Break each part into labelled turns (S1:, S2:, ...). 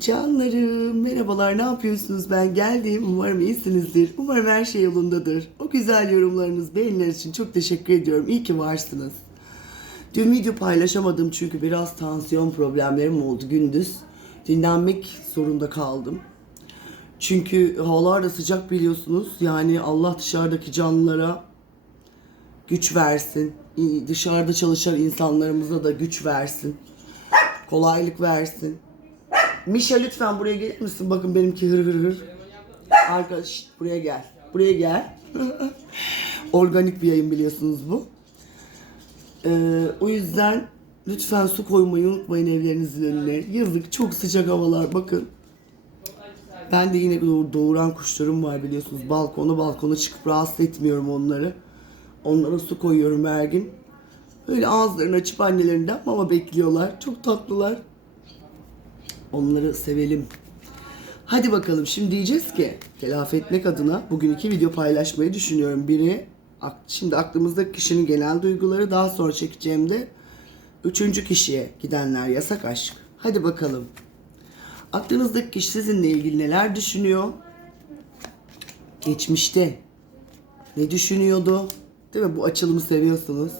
S1: Canlarım merhabalar ne yapıyorsunuz? Ben geldim. Umarım iyisinizdir. Umarım her şey yolundadır. O güzel yorumlarınız beğeniler için çok teşekkür ediyorum. İyi ki varsınız. Dün video paylaşamadım çünkü biraz tansiyon problemlerim oldu. Gündüz dinlenmek zorunda kaldım. Çünkü havalar da sıcak biliyorsunuz. Yani Allah dışarıdaki canlılara güç versin. Dışarıda çalışan insanlarımıza da güç versin. Kolaylık versin Mişa lütfen buraya gelir misin? Bakın benimki hır hır hır. Arkadaş buraya gel. Buraya gel. Organik bir yayın biliyorsunuz bu. Ee, o yüzden lütfen su koymayı unutmayın evlerinizin önüne. Yazık çok sıcak havalar bakın. Ben de yine doğ- doğuran kuşlarım var biliyorsunuz. Balkona balkona çıkıp rahatsız etmiyorum onları. Onlara su koyuyorum her gün. Böyle ağızlarını açıp annelerinden mama bekliyorlar. Çok tatlılar. Onları sevelim. Hadi bakalım şimdi diyeceğiz ki telafi etmek adına bugün iki video paylaşmayı düşünüyorum. Biri şimdi aklımızdaki kişinin genel duyguları daha sonra çekeceğim de üçüncü kişiye gidenler yasak aşk. Hadi bakalım. Aklınızdaki kişi sizinle ilgili neler düşünüyor? Geçmişte ne düşünüyordu? Değil mi? Bu açılımı seviyorsunuz.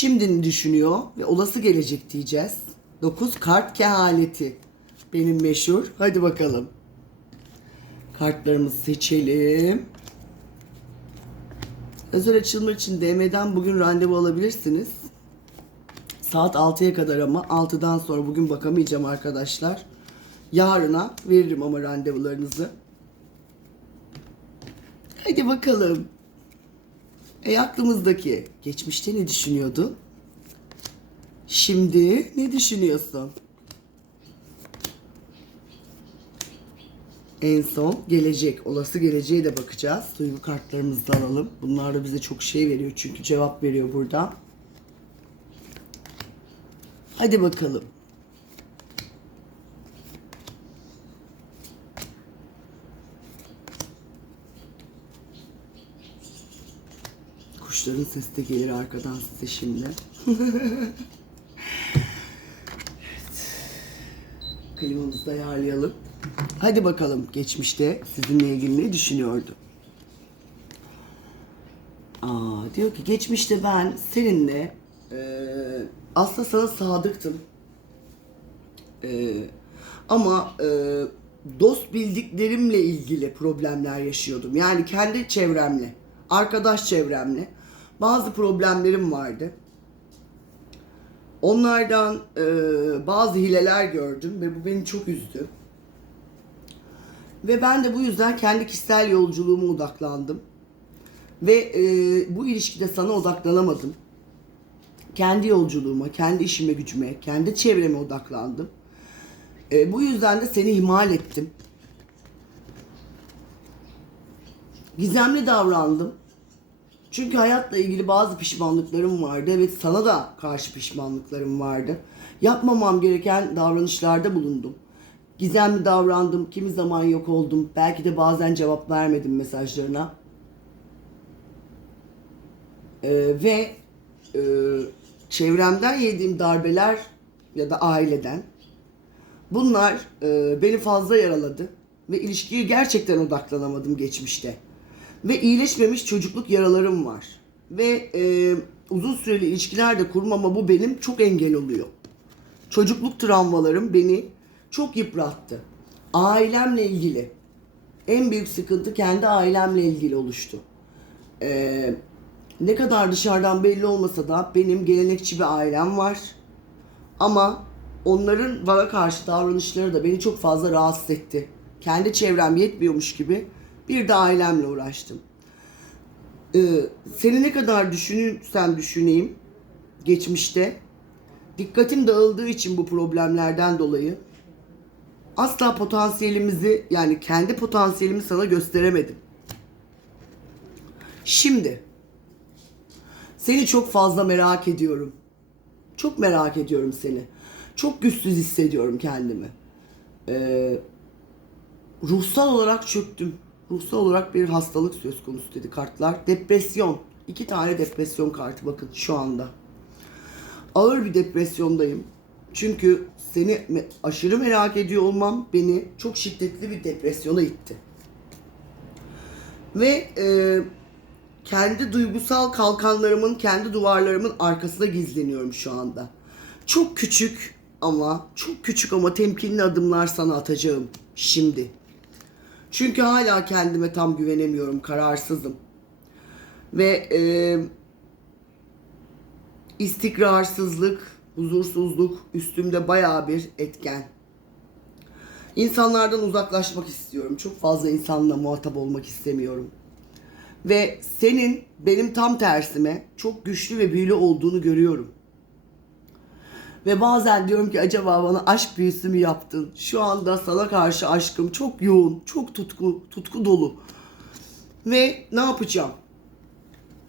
S1: Şimdini düşünüyor ve olası gelecek diyeceğiz. 9 kart kehaleti. Benim meşhur. Hadi bakalım. Kartlarımızı seçelim. Özel açılma için DM'den bugün randevu alabilirsiniz. Saat 6'ya kadar ama 6'dan sonra bugün bakamayacağım arkadaşlar. Yarına veririm ama randevularınızı. Hadi bakalım. E aklımızdaki geçmişte ne düşünüyordun? Şimdi ne düşünüyorsun? En son gelecek, olası geleceğe de bakacağız. Duygu kartlarımızı alalım. Bunlar da bize çok şey veriyor çünkü cevap veriyor burada. Hadi bakalım. Kuşların sesi de gelir arkadan size şimdi. evet. Klimamızı da ayarlayalım. Hadi bakalım geçmişte sizinle ilgili ne düşünüyordu? Aa, diyor ki geçmişte ben seninle eee aslında sana sadıktım. Eee, ama eee, dost bildiklerimle ilgili problemler yaşıyordum. Yani kendi çevremle, arkadaş çevremle bazı problemlerim vardı. Onlardan eee, bazı hileler gördüm ve bu beni çok üzdü. Ve ben de bu yüzden kendi kişisel yolculuğuma odaklandım. Ve e, bu ilişkide sana odaklanamadım. Kendi yolculuğuma, kendi işime gücüme, kendi çevreme odaklandım. E, bu yüzden de seni ihmal ettim. Gizemli davrandım. Çünkü hayatla ilgili bazı pişmanlıklarım vardı. Evet sana da karşı pişmanlıklarım vardı. Yapmamam gereken davranışlarda bulundum. Gizemli davrandım. Kimi zaman yok oldum. Belki de bazen cevap vermedim mesajlarına. Ee, ve e, çevremden yediğim darbeler ya da aileden bunlar e, beni fazla yaraladı ve ilişkiye gerçekten odaklanamadım geçmişte. Ve iyileşmemiş çocukluk yaralarım var. Ve e, uzun süreli ilişkiler de kurmama bu benim çok engel oluyor. Çocukluk travmalarım beni çok yıprattı. Ailemle ilgili en büyük sıkıntı kendi ailemle ilgili oluştu. Ee, ne kadar dışarıdan belli olmasa da benim gelenekçi bir ailem var. Ama onların bana karşı davranışları da beni çok fazla rahatsız etti. Kendi çevrem yetmiyormuş gibi bir de ailemle uğraştım. Ee, seni ne kadar düşünürsem düşüneyim geçmişte dikkatim dağıldığı için bu problemlerden dolayı asla potansiyelimizi yani kendi potansiyelimi sana gösteremedim. Şimdi seni çok fazla merak ediyorum. Çok merak ediyorum seni. Çok güçsüz hissediyorum kendimi. Ee, ruhsal olarak çöktüm. Ruhsal olarak bir hastalık söz konusu dedi kartlar. Depresyon. İki tane depresyon kartı bakın şu anda. Ağır bir depresyondayım. Çünkü seni aşırı merak ediyor olmam beni çok şiddetli bir depresyona itti. Ve e, kendi duygusal kalkanlarımın, kendi duvarlarımın arkasında gizleniyorum şu anda. Çok küçük ama çok küçük ama temkinli adımlar sana atacağım şimdi. Çünkü hala kendime tam güvenemiyorum, kararsızım. Ve e, istikrarsızlık, huzursuzluk üstümde bayağı bir etken. İnsanlardan uzaklaşmak istiyorum. Çok fazla insanla muhatap olmak istemiyorum. Ve senin benim tam tersime çok güçlü ve büyülü olduğunu görüyorum. Ve bazen diyorum ki acaba bana aşk büyüsü mü yaptın? Şu anda sana karşı aşkım çok yoğun, çok tutku, tutku dolu. Ve ne yapacağım?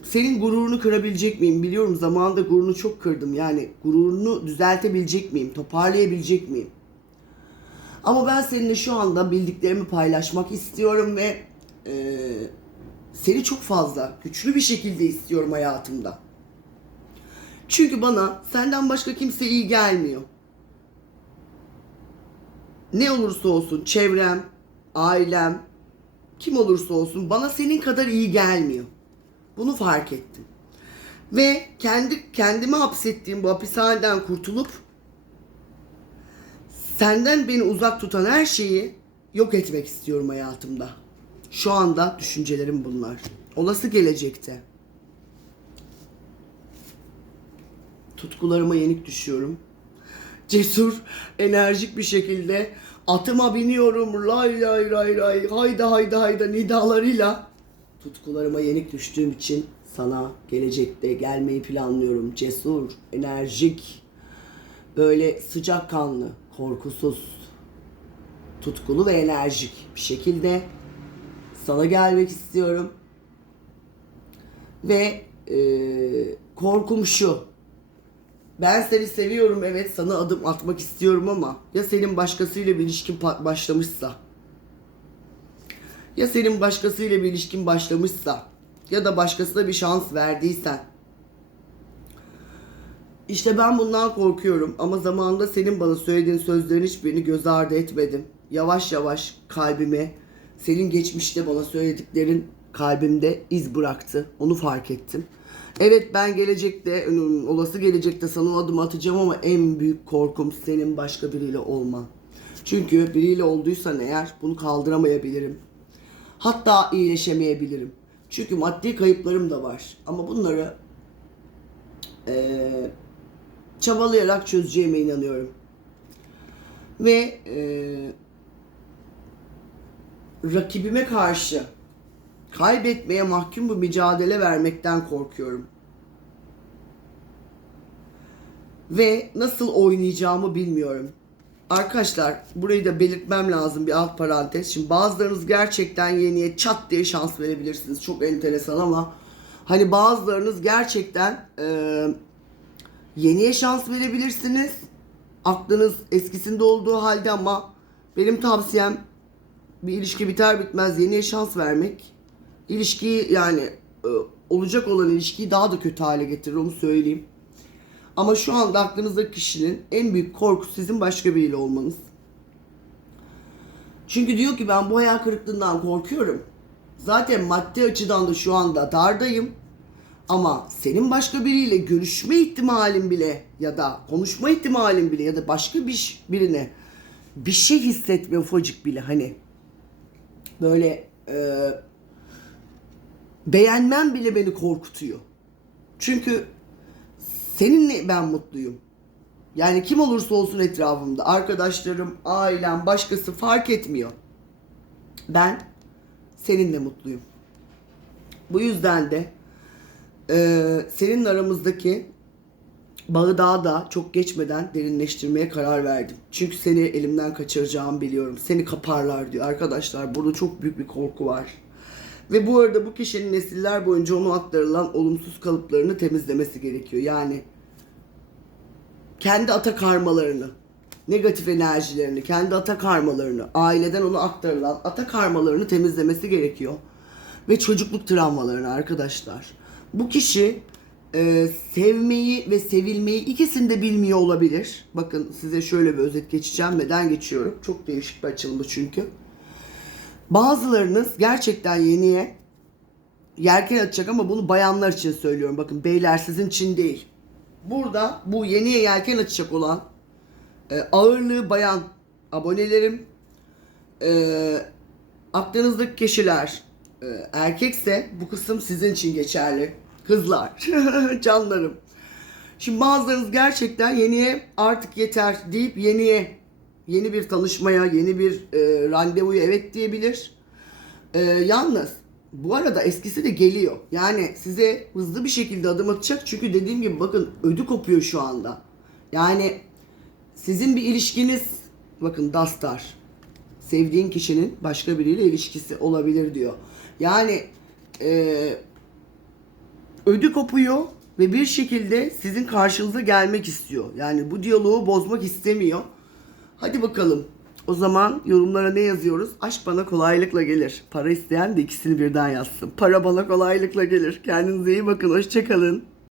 S1: Senin gururunu kırabilecek miyim? Biliyorum zamanında gururunu çok kırdım. Yani gururunu düzeltebilecek miyim? Toparlayabilecek miyim? Ama ben seninle şu anda bildiklerimi paylaşmak istiyorum ve eee, seni çok fazla güçlü bir şekilde istiyorum hayatımda. Çünkü bana senden başka kimse iyi gelmiyor. Ne olursa olsun çevrem, ailem, kim olursa olsun bana senin kadar iyi gelmiyor. Bunu fark ettim. Ve kendi kendimi hapsettiğim bu hapishaneden kurtulup senden beni uzak tutan her şeyi yok etmek istiyorum hayatımda. Şu anda düşüncelerim bunlar. Olası gelecekte tutkularıma yenik düşüyorum. Cesur, enerjik bir şekilde atıma biniyorum. Lay lay lay lay hayda hayda hayda nidalarıyla tutkularıma yenik düştüğüm için sana gelecekte gelmeyi planlıyorum. Cesur, enerjik, böyle sıcakkanlı, korkusuz, tutkulu ve enerjik bir şekilde sana gelmek istiyorum. Ve eee, korkum şu. Ben seni seviyorum evet sana adım atmak istiyorum ama ya senin başkasıyla bir ilişkin başlamışsa ya senin başkasıyla bir ilişkin başlamışsa ya da başkasına bir şans verdiysen işte ben bundan korkuyorum ama zamanında senin bana söylediğin sözlerin hiçbirini göz ardı etmedim. Yavaş yavaş kalbime senin geçmişte bana söylediklerin kalbimde iz bıraktı. Onu fark ettim. Evet ben gelecekte, olası gelecekte sana o adımı atacağım ama en büyük korkum senin başka biriyle olman. Çünkü biriyle olduysan eğer bunu kaldıramayabilirim. Hatta iyileşemeyebilirim. Çünkü maddi kayıplarım da var. Ama bunları eee, çabalayarak çözeceğime inanıyorum. Ve eee, rakibime karşı kaybetmeye mahkum bir mücadele vermekten korkuyorum. Ve nasıl oynayacağımı bilmiyorum. Arkadaşlar burayı da belirtmem lazım bir alt parantez. Şimdi bazılarınız gerçekten yeniye çat diye şans verebilirsiniz. Çok enteresan ama hani bazılarınız gerçekten eee yeniye şans verebilirsiniz. Aklınız eskisinde olduğu halde ama benim tavsiyem bir ilişki biter bitmez yeniye şans vermek. İlişkiyi yani e, olacak olan ilişkiyi daha da kötü hale getirir onu söyleyeyim. Ama şu anda aklınızdaki kişinin en büyük korkusu sizin başka biriyle olmanız. Çünkü diyor ki ben bu hayal kırıklığından korkuyorum. Zaten maddi açıdan da şu anda dardayım. Ama senin başka biriyle görüşme ihtimalin bile ya da konuşma ihtimalin bile ya da başka bir birine bir şey hissetme ufacık bile hani böyle e, beğenmem bile beni korkutuyor. Çünkü seninle ben mutluyum. Yani kim olursa olsun etrafımda, arkadaşlarım, ailem, başkası fark etmiyor. Ben seninle mutluyum. Bu yüzden de eee senin aramızdaki bağı daha da çok geçmeden derinleştirmeye karar verdim. Çünkü seni elimden kaçıracağımı biliyorum. Seni kaparlar diyor. Arkadaşlar burada çok büyük bir korku var. Ve bu arada bu kişinin nesiller boyunca ona aktarılan olumsuz kalıplarını temizlemesi gerekiyor. Yani kendi ata karmalarını, negatif enerjilerini, kendi ata karmalarını, aileden ona aktarılan ata karmalarını temizlemesi gerekiyor. Ve çocukluk travmalarını arkadaşlar. Bu kişi e, sevmeyi ve sevilmeyi ikisini de bilmiyor olabilir. Bakın size şöyle bir özet geçeceğim. Neden geçiyorum? Çok değişik bir açılım bu çünkü. Bazılarınız gerçekten yeniye yelken açacak ama bunu bayanlar için söylüyorum. Bakın beyler sizin için değil. Burada bu yeniye yelken açacak olan e, ağırlığı bayan abonelerim e, aklınızdaki kişiler e, erkekse bu kısım sizin için geçerli. Kızlar, canlarım. Şimdi bazılarınız gerçekten yeniye artık yeter deyip yeniye, yeni bir tanışmaya, yeni bir e, randevuya evet diyebilir. E, yalnız bu arada eskisi de geliyor. Yani size hızlı bir şekilde adım atacak. Çünkü dediğim gibi bakın ödü kopuyor şu anda. Yani sizin bir ilişkiniz bakın Dastar sevdiğin kişinin başka biriyle ilişkisi olabilir diyor. Yani e, ödü kopuyor ve bir şekilde sizin karşınıza gelmek istiyor. Yani bu diyaloğu bozmak istemiyor. Hadi bakalım. O zaman yorumlara ne yazıyoruz? Aşk bana kolaylıkla gelir. Para isteyen de ikisini birden yazsın. Para bana kolaylıkla gelir. Kendinize iyi bakın. Hoşçakalın.